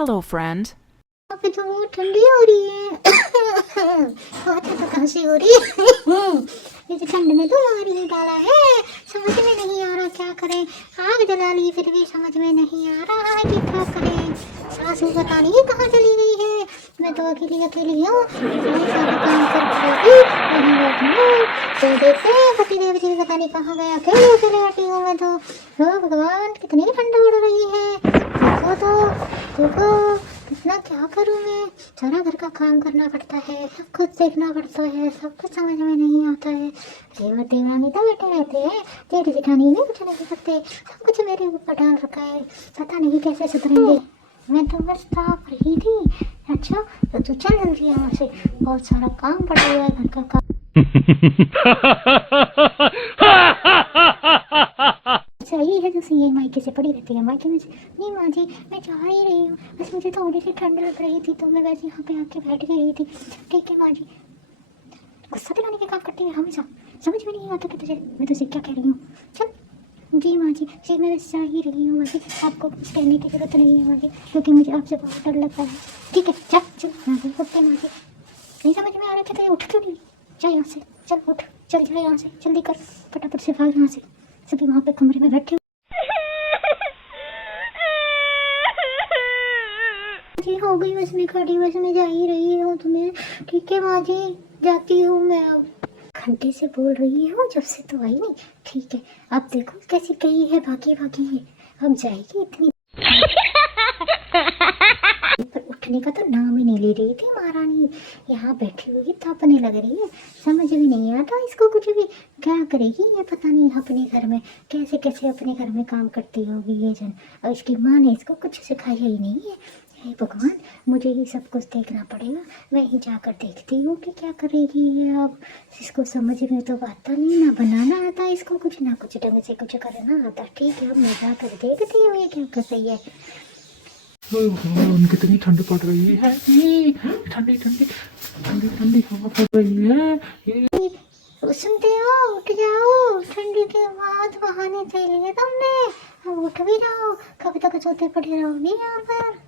Hello, friend. अभी तो वो ठंडी हो रही है। बहुत तो खांसी हो रही है। इस ठंड में तो मार ही डाला है। समझ में नहीं आ रहा क्या करें। आग जला ली फिर भी समझ में नहीं आ रहा है कि क्या करें। सासू पता नहीं कहाँ चली गई है। मैं तो अकेली अकेली हूँ। इतने सारे काम कर वहीं बैठी हूँ। तो देखते हैं पतिदेव जी पता नहीं कहाँ गए। अकेले अकेले बैठी हूँ मैं तो। ओ भगवान कितनी ठंड पड़ रही है। देखो तो देखो इतना क्या करूँ मैं। सारा घर का काम करना पड़ता है, सब कुछ देखना पड़ता है, सब कुछ समझ में नहीं आता है। देवर देवरानी तो बैठे रहते हैं, जेठ जेठानी भी कुछ नहीं करते, सब कुछ मेरे ऊपर डाल रखा है। पता नहीं कैसे सुधरेंगे। मैं तो बस ताप रही थी। अच्छा तो तू चल जल्दी यहाँ से, बहुत सारा काम पड़ा हुआ है घर का काम। सही है जो सी मायके से पड़ी रहती है मायके में से। नहीं माँ जी मैं जा ही रही हूँ, बस मुझे थोड़ी सी ठंड लग रही थी तो मैं वैसे यहाँ पे आके बैठ गई थी। ठीक है माँ जी। गुस्सा दिलाने के काम करती है हमेशा, समझ में नहीं आता कि तुझे मैं तुझे क्या कह रही हूँ। चल जी माँ जी मैं वैसे जा ही रही हूँ माँ जी, आपको कुछ कहने की जरूरत नहीं है माँ जी, क्योंकि मुझे आपसे बहुत डर लगता है। ठीक है चल चल माँ जी उठते माँ जी। नहीं समझ में आ रहा था तो उठ क्यों नहीं। चल यहाँ से चल उठ, चल चल यहाँ से जल्दी कर, फटाफट से भाग यहाँ से। सभी वहाँ पे कमरे में बैठे जी हो गई बस मैं खड़ी, बस मैं जा ही रही हूँ तुम्हें। ठीक है माँ जी जाती हूँ मैं अब। घंटे से बोल रही हूँ जब से तो आई नहीं। ठीक है अब देखो कैसी गई है, भागी भागी है, अब जाएगी इतनी। पर उठने का तो नाम ही नहीं ले रही थी महारानी, यहाँ बैठी हुई तापने लग रही है। समझ में नहीं आता इसको कुछ भी, क्या करेगी ये पता नहीं अपने घर में, कैसे कैसे अपने घर में काम करती होगी ये जन। और इसकी माँ ने इसको कुछ सिखाया ही नहीं है। हे भगवान मुझे ये सब कुछ देखना पड़ेगा। मैं ही जाकर देखती हूँ कि क्या करेगी ये अब। इसको समझ में तो आता नहीं, ना बनाना आता इसको कुछ, ना कुछ ढंग से कुछ करना आता। ठीक है अब मैं जाकर देखती हूँ ये क्या कर रही है। भगवान कितनी ठंड पड़ रही है। ये ठंडी ठंडी ठंडी ठंडी हवा पड़ रही है। ये सुनते हो उठ जाओ, ठंडी के बाद बहाने से लिए तुमने, अब उठ भी जाओ, कब तक सोते पड़े रहोगे यहाँ पर।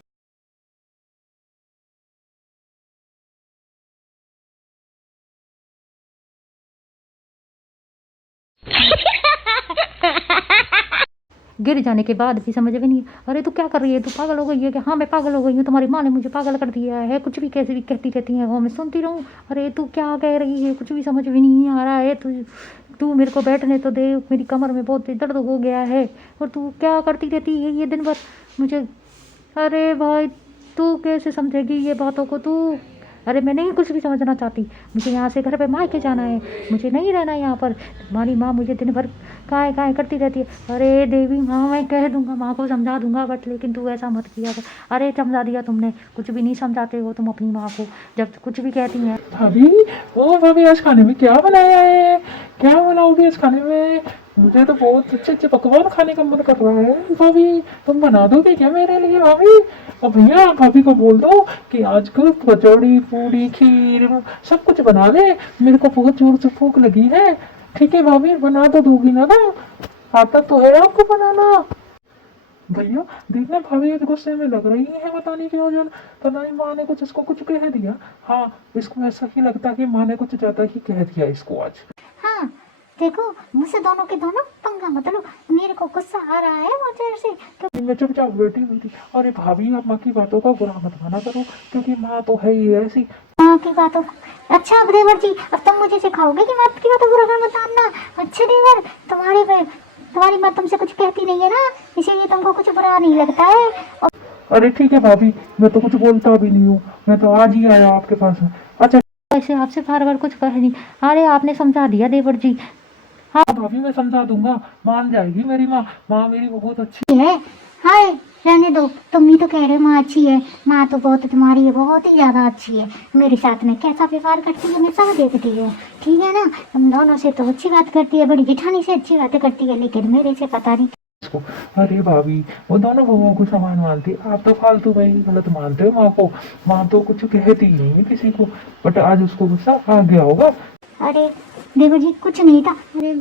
गिर जाने के बाद भी समझ में नहीं। अरे तू क्या कर रही है, तू पागल हो गई है क्या। हाँ मैं पागल हो गई हूँ, तुम्हारी माँ ने मुझे पागल कर दिया है, कुछ भी कैसे भी कहती रहती है वो मैं सुनती रहूँ। अरे तू क्या कह रही है, कुछ भी समझ में नहीं आ रहा है। तू तू मेरे को बैठने तो दे, मेरी कमर में बहुत दर्द हो गया है। और तू क्या करती रहती है ये दिन भर मुझे। अरे भाई तू कैसे समझेगी ये बातों को तू। अरे मैं नहीं कुछ भी समझना चाहती, मुझे यहाँ से घर पे मायके जाना है, मुझे नहीं रहना यहाँ पर। तुम्हारी माँ मुझे दिन भर काय काय करती रहती है। अरे देवी माँ मैं कह दूंगा, माँ को समझा दूंगा, बट लेकिन तू ऐसा मत किया कर। अरे समझा दिया तुमने, कुछ भी नहीं समझाते हो तुम अपनी माँ को जब कुछ भी कहती हैं। भाभी ओ भाभी आज खाने में क्या बनाया है, क्या बनाओगी आज खाने में। मुझे तो बहुत अच्छे अच्छे पकवान खाने का मन कर रहा है। भाभी तुम बना दोगे क्या मेरे लिए भाभी। और भैया भाभी को बोल दो कि आजकल कचौड़ी पूड़ी खीर सब कुछ बना ले, मेरे को बहुत जोर से भूख लगी है। ठीक है भाभी बना तो दोगी ना। आता तो है आपको बनाना। भैया देखना भाभी आज गुस्से में लग रही है, पता नहीं क्यों जन, पता नहीं माँ ने कुछ इसको कुछ कह दिया। हाँ इसको ऐसा ही लगता है कि माँ ने कुछ ज्यादा ही कह दिया इसको आज। हाँ देखो मुझसे दोनों के दोनों पंगा मत लो, मेरे को गुस्सा आ रहा है वो देर से तो। मैं चुपचाप बैठी हुई थी। अरे भाभी आप माँ की बातों का बुरा मत माना करो, क्योंकि माँ तो है ही ऐसी। माँ की बातों। अच्छा अब देवर जी अब तुम मुझे सिखाओगे कि माँ की बातों बुरा मत मानना। अच्छा देवर तुम्हारी माँ तुमसे कुछ कहती नहीं है ना, इसीलिए तुमको कुछ बुरा नहीं लगता है। अरे ठीक है भाभी मैं तो कुछ बोलता भी नहीं हूँ, मैं तो आज ही आया आपके पास। अच्छा ऐसे आपसे बार बार कुछ कह नहीं। अरे आपने समझा दिया देवर जी। हाँ भाभी मैं समझा दूंगा, मान जाएगी मेरी माँ। माँ मेरी बहुत अच्छी है। हाय रहने दो, तुम ही तो कह रहे हो माँ अच्छी है। माँ तो बहुत तुम्हारी है, बहुत ही ज्यादा अच्छी है। मेरे साथ में कैसा व्यवहार करती है मैं सब देखती है। ठीक है ना, तुम दोनों से तो अच्छी बात करती है, बड़ी जेठानी से अच्छी बातें करती है, लेकिन मेरे से पता नहीं। इसको। अरे भाभी वो दोनों बहुओं को समान मानती, आप तो फालतू भाई गलत मानते हो माँ को। माँ तो कुछ कहती ही नहीं है किसी को, बट आज उसको गुस्सा आ गया होगा। अरे देखो जी कुछ नहीं था। अरे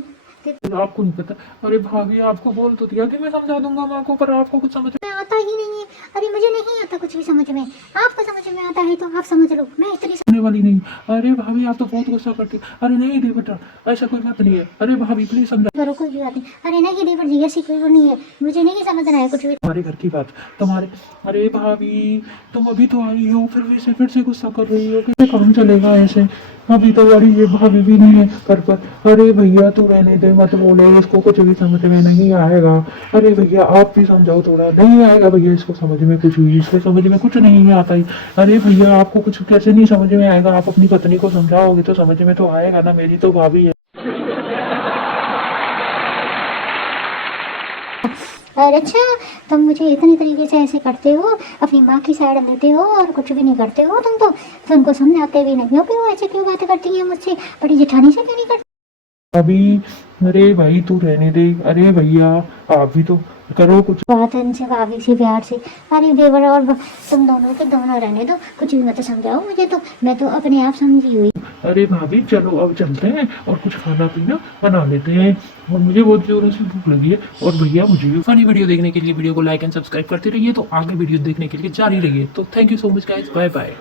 आपको नहीं पता। अरे भाभी आपको बोल तो दिया कि मैं समझा दूंगा माँ को, पर आपको कुछ समझ में आता ही नहीं है। अरे मुझे नहीं आता कुछ भी समझ में, आपको समझ में आता है तो आप समझ लो, मैं इतनी आने वाली नहीं। अरे भाभी आप तो बहुत गुस्सा करती। अरे नहीं दे बेटा, ऐसा कोई बात नहीं है। अरे भाभी प्लीज समझा। करो कोई भी बात नहीं। अरे नहीं देवर जी ऐसी कोई वो नहीं है, मुझे नहीं समझ रहा है कुछ भी। तुम्हारे घर की बात तुम्हारे। अरे भाभी तुम अभी तो आई हो, फिर से गुस्सा कर रही हो, कैसे काम चलेगा ऐसे? अभी तो बड़ी ये भाभी भी नहीं है घर पर। अरे भैया तू रहने दे, मत बोले, इसको कुछ भी समझ में नहीं आएगा। अरे भैया आप भी समझाओ थोड़ा। नहीं आएगा भैया इसको समझ में कुछ भी, इसको समझ में कुछ नहीं आता ही। अरे भैया आपको कुछ कैसे नहीं समझ में आएगा? आप अपनी पत्नी को समझाओगे तो समझ में तो आएगा ना, मेरी तो भाभी है। और अच्छा, तुम मुझे इतनी तरीके से ऐसे करते हो, अपनी माँ की साइड लेते हो और कुछ भी नहीं करते हो। तुम तो उनको समझाते भी नहीं हो कि वो ऐसे क्यों बातें करती है मुझसे, बड़ी जेठानी से क्यों नहीं करती। अभी अरे भाई तू रहने दे। अरे भैया आप भी तो करो कुछ। बात इनसे भाभी से प्यार से। अरे देवर और तुम दोनों के दोनों रहने दो, कुछ भी मत समझाओ मुझे, तो मैं तो अपने आप समझी हुई। अरे भाभी चलो अब चलते हैं और कुछ खाना पीना बना लेते हैं, और मुझे बहुत जोरों से भूख लगी है। और भैया मुझे भी फनी वीडियो देखने के लिए वीडियो को लाइक एंड सब्सक्राइब करते रहिए, तो आगे वीडियो देखने के लिए जारी रहिए। तो thank you so much guys, bye bye.